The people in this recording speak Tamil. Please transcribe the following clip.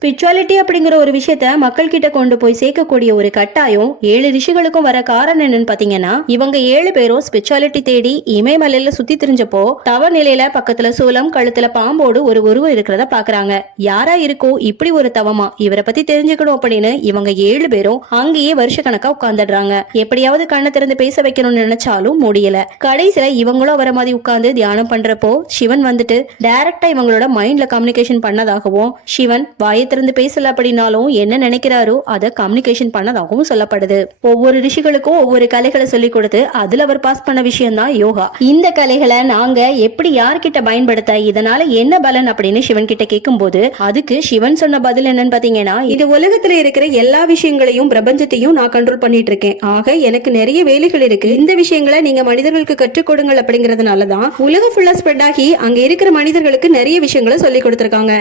ஸ்பிரிச்சுவாலிட்டி அப்படிங்கிற ஒரு விஷயத்த மக்கள் கிட்ட கொண்டு போய் சேர்க்கக்கூடிய ஒரு கட்டாயம் 7 ரிஷிகளுக்கும் வர காரணம் என்னன்னு பாத்தீங்கன்னா, இவங்க 7 பேரும் ஸ்பிரிச்சுவாலிட்டி தேடி இமயமலையில சுத்தி திரிஞ்சப்போ தவ நிலையில பக்கத்துல சூலம் கழுத்துல பாம்போடு ஒரு உருவம் இருக்கிறத பாக்குறாங்க. யாரா இருக்கோ இப்படி ஒரு தவமா, இவரை பத்தி தெரிஞ்சுக்கணும் அப்படின்னு இவங்க 7 பேரும் அங்கேயே வருஷ கணக்கா உட்கார்ந்துடுறாங்க. எப்படியாவது கண்ணை திறந்து பேச வைக்கணும்னு நினைச்சாலும் முடியல. கடைசியில இவங்களும் அவரை மாதிரி உட்கார்ந்து தியானம் பண்றப்போ சிவன் வந்துட்டு டைரக்டா இவங்களோட மைண்ட்ல கம்யூனிகேஷன் பண்ணதாகவும், சிவன் வாயை திறந்து பேசல அப்படின்னாலும் என்ன நினைக்கிறாரோ அதை கம்யூனிகேஷன் பண்ணதாகவும் சொல்லப்படுது. ஒவ்வொரு ரிஷிகளுக்கும் ஒவ்வொரு கலைகளை சொல்லி கொடுத்து அதுல அவர் பாஸ் பண்ண விஷயம் தான் யோகா. இந்த கலைகளை நாங்க எப்படி யார்கிட்ட பயன்படுத்த, இதனால என்ன பலன் அப்படின்னு சிவன் கிட்ட கேட்கும் போது அதுக்கு சிவன் சொன்ன பதில் என்னன்னு பாத்தீங்கன்னா, இது உலகத்துல இருக்கிற எல்லா விஷயங்களையும் பிரபஞ்சத்தையும் நான் கண்ட்ரோல் பண்ணிட்டு இருக்கேன். ஆக எனக்கு நிறைய வேலைகள் இருக்கு. இந்த விஷயங்களை நீங்க மனிதர்களுக்கு கற்றுக் கொடுங்கள் அப்படிங்கறதுனாலதான் உலகம் ஃபுல்லா ஸ்ப்ரெட் ஆகி அங்க இருக்கிற மனிதர்களுக்கு நிறைய விஷயங்களை சொல்லி கொடுத்திருக்காங்க.